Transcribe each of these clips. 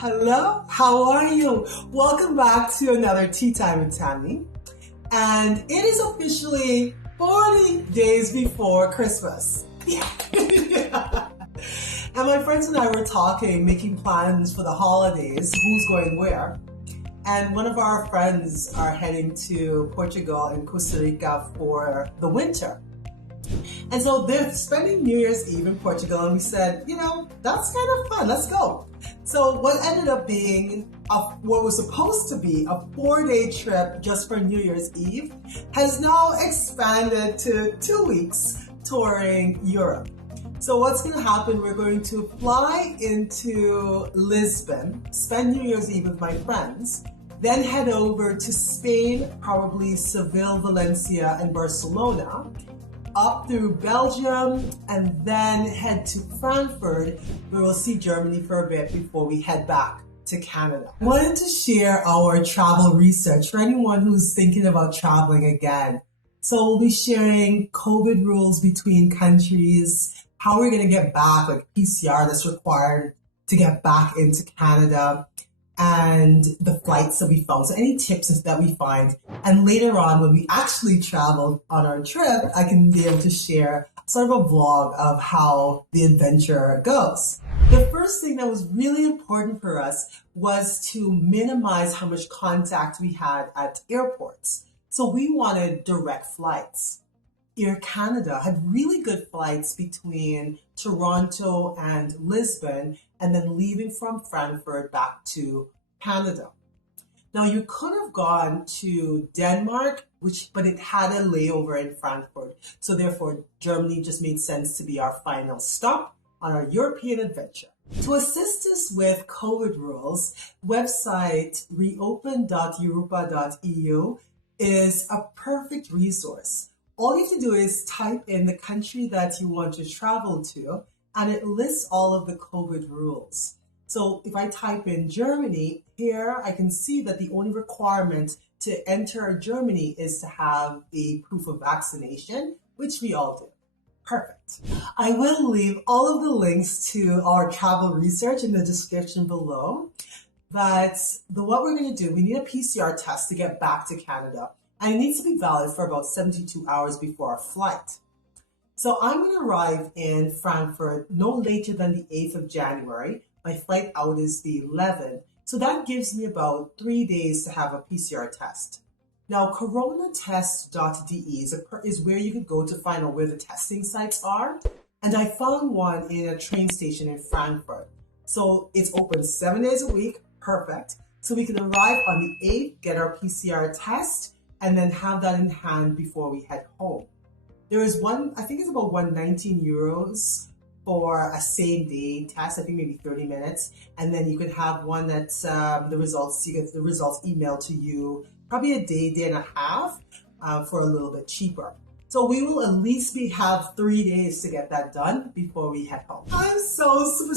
Hello, how are you? Welcome back to another Tea Time with Tammie. And it is officially 40 days before Christmas. Yeah. And my friends and I were talking, making plans for the holidays, who's going where. And one of our friends are heading to Portugal and Costa Rica for the winter. And so they're spending New Year's Eve in Portugal, and we said, that's kind of fun, let's go. So what ended up being what was supposed to be a 4-day trip just for New Year's Eve has now expanded to 2 weeks touring Europe. So what's going to happen, we're going to fly into Lisbon, spend New Year's Eve with my friends, then head over to Spain, probably Seville, Valencia, and Barcelona, up through Belgium, and then head to Frankfurt, where we'll see Germany for a bit before we head back to Canada. I wanted to share our travel research for anyone who's thinking about traveling again. So we'll be sharing COVID rules between countries, how we're going to get back, like PCR that's required to get back into Canada, and the flights that we found. So any tips that we find. And later on, when we actually travel on our trip, I can be able to share sort of a vlog of how the adventure goes. The first thing that was really important for us was to minimize how much contact we had at airports. So we wanted direct flights. Air Canada had really good flights between Toronto and Lisbon, and then leaving from Frankfurt back to Canada. Now you could have gone to Denmark, but it had a layover in Frankfurt. So therefore, Germany just made sense to be our final stop on our European adventure. To assist us with COVID rules, website reopen.europa.eu is a perfect resource. All you have to do is type in the country that you want to travel to, and it lists all of the COVID rules. So if I type in Germany, here I can see that the only requirement to enter Germany is to have a proof of vaccination, which we all do. Perfect. I will leave all of the links to our travel research in the description below. But what we're going to do, we need a PCR test to get back to Canada. And it needs to be valid for about 72 hours before our flight. So I'm going to arrive in Frankfurt no later than the 8th of January. My flight out is the 11th. So that gives me about 3 days to have a PCR test. Now, coronatest.de is where you could go to find out where the testing sites are. And I found one in a train station in Frankfurt. So it's open 7 days a week. Perfect. So we can arrive on the 8th, get our PCR test, and then have that in hand before we head home. There is one, I think it's about €119 for a same day test, I think maybe 30 minutes. And then you could have one that's you get the results emailed to you probably a day and a half for a little bit cheaper. So we will at least have 3 days to get that done before we head home. I'm so super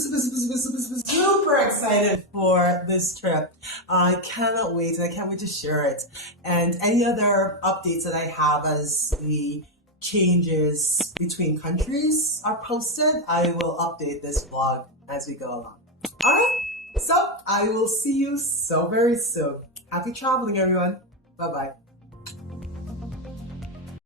excited for this trip. I cannot wait, and I can't wait to share it. And any other updates that I have as the changes between countries are posted, I will update this vlog as we go along. All right, so I will see you so very soon. Happy traveling, everyone. Bye-bye.